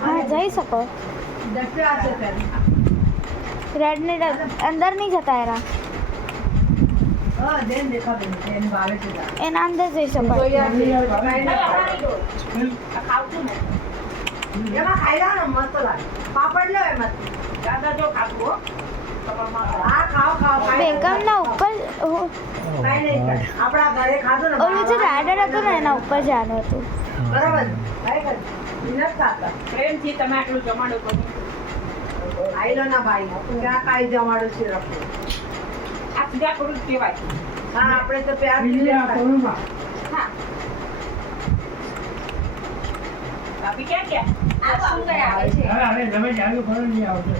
हाँ જઈ શકો રેડ ને અંદર નહીં જતા એના એના અંદર જઈ શકો બેગમના ઉપર ઓલું જે રાડર હતું ને એના ઉપર જવાનું હતું પ્રેમથી તમે આટલું જમાડો કરો આઈલો ના ભાઈ ક્યાં કાઈ જમાડો છે રખો આ સીધા કરું કહેવાય હા આપણે તો પ્યારથી હા બાપી ક્યાં ગયા આ શું કરે આવે છે અરે તમે ચાલુ કરો નહીં આવશે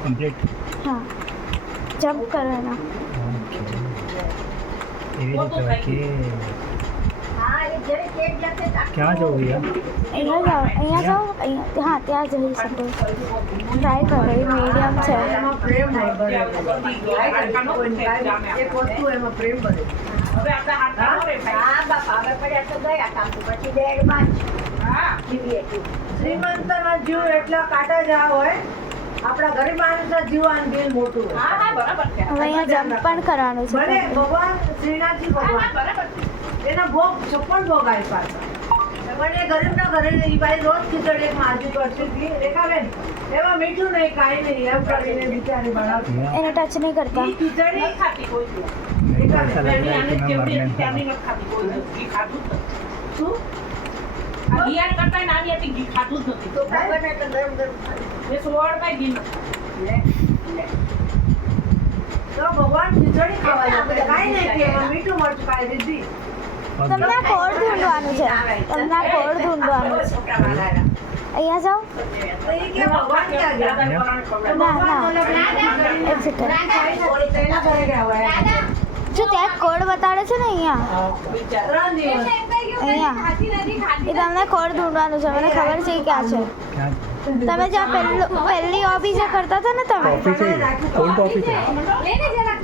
કમ્પ્લીટ હા જમ્પ કરવાના એવી રીતે કે હા એ જે કેક લખે ક્યાં જવું યાર અહીંયા જાઓ હા ત્યાં જઈ શકો ટ્રાય કરો એ મીડિયમ છે એમાં પ્રેમ નહીં ભરે એક વસ્તુ એમાં પ્રેમ ભરે હવે આપણા હાથ નો રે ભાઈ હા બાપા હવે પડ્યા તો ગયા કામ તો પછી બેડ માં હા જીવીએ તું શ્રીમંતના જીવ એટલા કાટા જ હોય આપણા ગરીબ માણસના જીવન દિલ મોટું હોય. હા હા બરાબર છે હવે અહીંયા જમ્પ પણ કરવાનું છે ભલે ભગવાન શ્રીનાથજી હા ભગવાન બરાબર છે એના ભોગ 56 ભોગ આપ્યા મને ગરીબના ઘરે એ ભાઈ રોજ ખીચડી એક માજી કરતી હતી રેખાબેન એમાં મીઠું નહીં કાંઈ નહીં એમ કરીને બિચારી બનાવતી એને ટચ નહીં કરતા ઈ ખીચડી નહીં ખાતી કોઈ દિવસ मेरे को ऐसा लग ત્યાંની रहा है આને कि मैं કેવડી मरने હતી ત્યાંની નથી ખાતી કોઈ દિવસ ઘી ખાધું જ નથી શું આ ઘિયાળ કરતા નાની હતી ઘી ખાધું જ નથી તો બને તો ગરમ ગરમ ખાય. એ સોળમાં ઘી નથી લે લે તો ભગવાન ખીચડી ખાવા આપે કાંઈ નહીં કે એમાં મીઠું મરચું કાંઈ રીધી તમને આ કોડ ઢૂંઢવાનું છે તમને આ કોડ ઢૂંઢવાનું છે છોકરા વાળા અહીંયા જાઓ તો ઈ કે ભગવાન ક્યાં ગયા ના ના એક સેકન્ડ તેના ઘરે ગયા હોય જો ત્યાં કોડ બતાડે છે ને અહીંયા 3 દિવસ અહીંયા એ તમને કોડ ઢૂંઢવાનું છે મને ખબર છે કે ક્યાં છે क्या તમે જ્યાં પહેલી હોબી જે કરતા હતા ને તમે टॉपिक है कौन टॉपिक है લેને જરા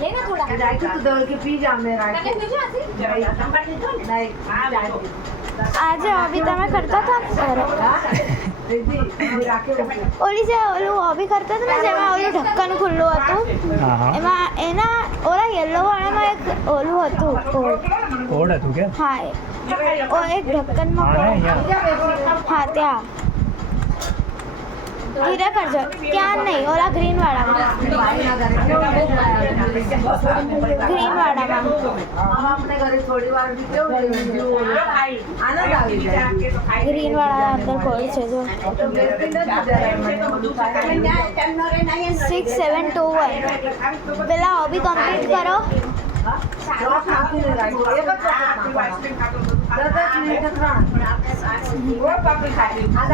લેને થોડા રાખ્યું તો દોડ કે પી જા મેં તને રાખ્યું બીજું હતી નંબર લીધો ને નહીં આજે હોબી તમે કરતા હતા ને ઘરે રીધી રાખ્યું ઓલી જે ઓલું હોબી કરતા હતા ને જેમાં ઓલું ઢક્કન ખુલ્લું હતું हाँ हाँ એમાં એના ઓલા યલો વાળામાં એક ઓલું હતું કોડ कोड है तू क्या હા ઓ એક ઢક્કનમાં हाँ है કોડ यहाँ હા ત્યાં ધીરે કરજો ત્યાં નહીં ઓલા ગ્રીન વાળામાં ગ્રીન વાળામાં આપણે ઘરે થોડી વાર બી કેવું આનંદ આવી જાય ગ્રીન વાળા અંદર કોડ છે જો તો બેસી નથી જરાય મને. તેમનો રે નહીં 6721 પેલા હોબી કમ્પ્લીટ કરો ચોક નાખીને રાખ્યું. એક જ વખત નાખવાનું. 10 મિનિટ 3 આ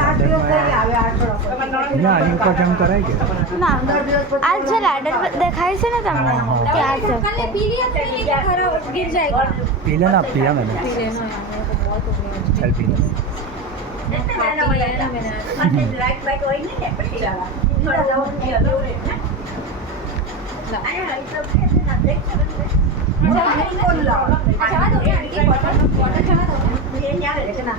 8 દિવસ થઈ ગયા હવે 8 यहाँ आने ऊपर जम कराए क्या ના આ જે લેડર દેખાય છે ને તમને ત્યાં છે कल पीली है पीली के खराब गिर जाएगा पी लेना पिया मैंने चल पी ले राइट बाइट वही नहीं है पड़ी थोड़ा लाउड किया लो अरे राइट सब कैसे ना देख કોણ લાવો? अच्छा दो आंटी वाटर वाटर चला दो ये क्या है देखना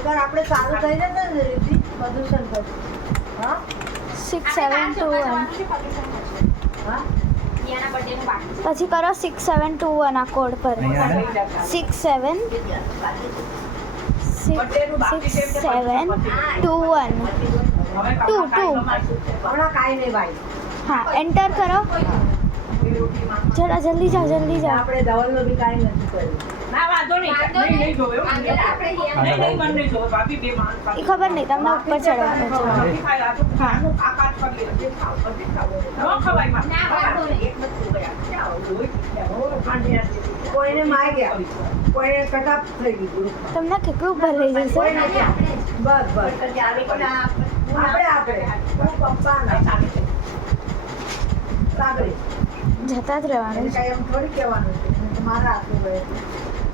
અગર આપણે સારું થઈ જશે ને રીતિ પ્રદૂષણ થશે હા 6721 હા યાના બર્થડે નું બાકી પછી કરો 6721 આ કોડ પર અહીંયા આને 67 6721 2 હમણાં કાંઈ નહીં ભાઈ હા એન્ટર કરો જરા જલ્દી જાઓ આપણે ધવલનું બી કાંઈ નથી કર્યું ના વાંધો નહીં નહીં જોયો આપણે નહીં નહીં મને નહીં જોયો ભાભી બે માણસ એ ખબર નહીં તમને ઉપર ચડવાનું છે ભાભી ખાય આ તો આકાશ પગે ન ખવાય માં ના વાંધો નહીં એક મત ગયા ચાલો કોઈને માય ગયા કોઈ કટાપ થઈ ગયું ગ્રુપમાં. તમને કેટલું ભરાઈ કોઈ જશે નથી આપણે. બસ બસ આપણે હું પપ્પા ના સાગરી જતા જ રહેવાનું એને કાંઈ એમ થોડી કહેવાનું છે એને તો મારા હાથનું હોય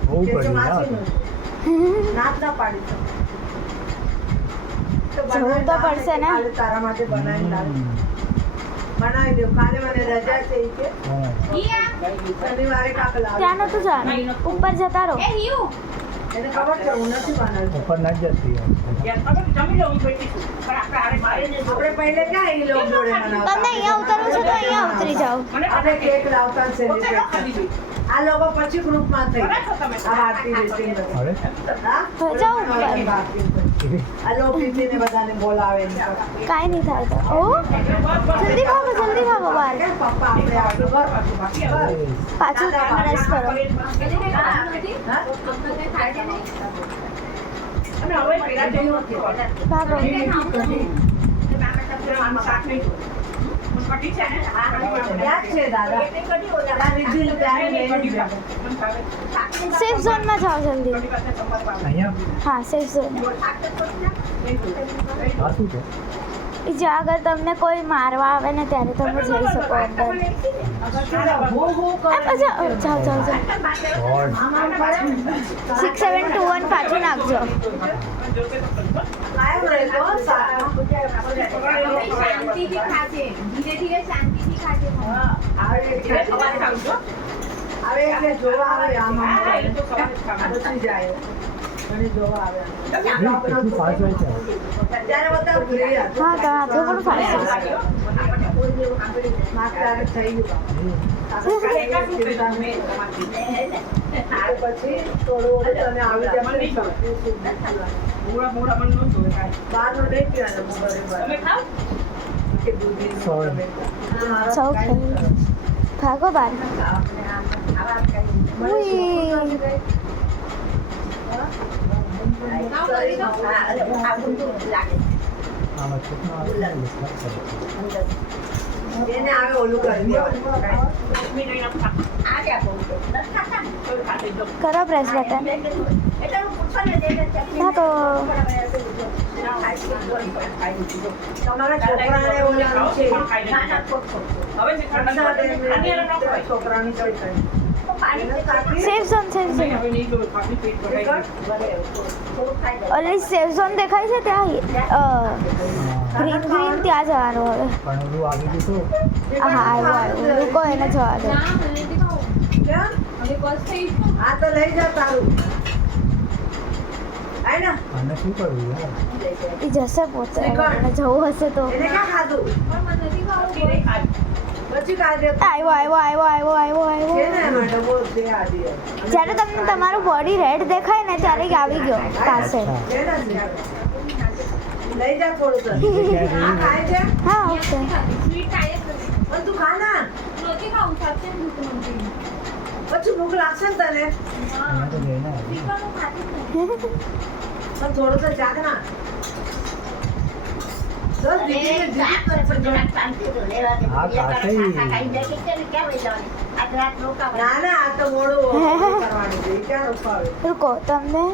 બહુ કે પડી માસીનું છે. નાત ના પાડી તો જવું તો પડશે ને. કાલે તારા માટે બનાવી બનાવી દો. કાલે મને રજા છે ઈ કે શનિવારે કાંક લાવે. ત્યાં નતું જવાનું ઉપર જતા રહો એને ખબર છે હું નથી બનાવતી. ઉપર ના જતી જમી લઉં બેટી પણ આપણે હારે મારે ને આપણે પહેલે ક્યાં ઈ લોકો જોડે બનાવતા? તમને અહીંયા ઉતરવું છે તો અહીંયા ઉતરી જાઓ મને આપણે કેક લાવતા સેલિબ્રેટ કરતા. આ લોકો પછી ગ્રુપમાં થઈ ગયા. આ ભારતી બેસીને બધા. હવે હા? તો જાઓ ઉપર. આ લોકો પીસીને બધાને બોલાવે ને. કાંઈ નહીં થાય તો ઓ જલ્દી ભાગો બહાર કેમ પપ્પા આપણે આપણું ઘર ઘર. પાછું પ્રેસ કરો હા? અને હવે પેલા જેવું નથી ભાગો શાક નહીં કટી છે ને યાદ છે દાદા. આ વિધિ ત્યારે લઈને જ. સેફ ઝોનમાં જાઓ જલ્દી અહીંયા હા સેફ ઝોન આ શું છે જ્યાં આગળ તમને કોઈ મારવા આવે ને ત્યારે તમે જઈ શકો અંદર હું આ જાઓ જાઓ જાઓ જાઓ ગોડ 6721 પાછું નાખજો કાયમ રહેતો સારા. શાંતિથી ખાજે ધીરે ધીરે શાંતિથી ખાજે આવે એટલે જોવા આવે આમ આમ પછી જાય અને જોવા આવે કેટલું ફાસ્ટ હોય છે ત્યારે બધા ઉતરી ગયા. હા તો આટલું પણ ફાસ્ટ માર ત્યારે થઈ ગયું. પછી થોડું તને આવી જશે. મોડા મને ન જોવે કાંઈ બહારનું નહીં પીવાનું તમે બરાબર. ખાવ કે દૂધીનું Sorry. સૌ ભાગો બહાર આમાં છોકરા આવે એને આવે ઓલું કરી દેવાનું. કરો પ્રેસ બટન ના તો તમારા છોકરાને ઓલાનું છે. છોકરાની છે કંઈ. સેફ ઝોન ઓલી સેફ ઝોન દેખાય છે ત્યાં ગ્રીન ત્યાં જવાનું હવે પણ ઓલું આવી ગયું હા આવ્યું રૂકો એને જવા દો કેમ? આ તો લઈ જા તારું. આય ને? તો આને શું કરવું યાર એ જશે પોતે એને જવું હશે તો એને ક્યાં ખાધું? પછી કાઢે. આવ્યો છે ને એમાં ડબ્બો છે આદિ. જ્યારે તમને તમારું બોડી રેડ દેખાય ને ત્યારે જ આવી ગયો પાસે છે ને? લઈ જા થોડું તને. આ ખાય છે? હા ઓકે પણ તું ખા ના. પછી ભૂખ લાગશે ને તને. અહીંયા તો જઈને આવ્યું. પણ થોડું તો જાગ ના. બસ દીદીને દીદી આ કાશે ના ના આ તો મોડું કરવાનું છે. ઈ ક્યાં રોકાવે? રૂકો તમને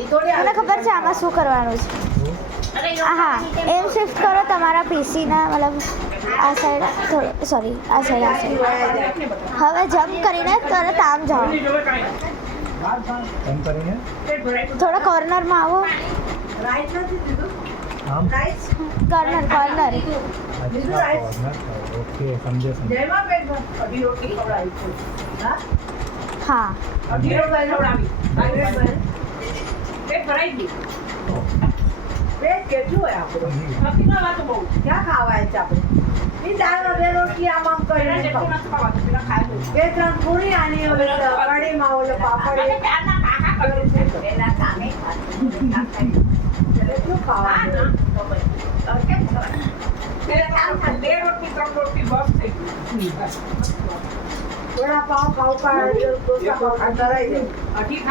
ઈ થોડી મને ખબર છે આમાં શું કરવાનું છે હા એમ શિફ્ટ કરો તમારા પીસીના મતલબ આ સાઈડ થોડું સોરી આ સાઈડ હવે જમ્પ કરીને તરત આમ જાઓ એમ કરીને થોડા કોર્નરમાં આવો રાઈટ નથી દીધું. આમ રાઈટ કોર્નર કોર્નર અચ્છા corner. ઓકે સમજે સમજે જયમાં પેટ ભર. અઢી રોટલી ખવડાવી છે હા હા અઢી રોટલી ખવડાવી પેટ ભર. પેટ ભરાઈ ગઈ પેટ કેટલું હોય આપણું? નથી ખાવાતું બહુ ક્યાં ખાવાય છે આપણે? ઈ દાળમાં બે રોટલી આમ આમ પેલા કરીને જેટલું ખાવ. નથી ખાવાતું પેલા ખાય બહુ બે ત્રણ પૂરી આની હવે કઢીમાં ઓલો પાપડ એટલું ખાવાનું. બે રોટલી ત્રણ રોટલી બસ થઈ ગઈ વડાપાવ ખાવ ડોસા ખાવ ધરાઈ જાય. અઢી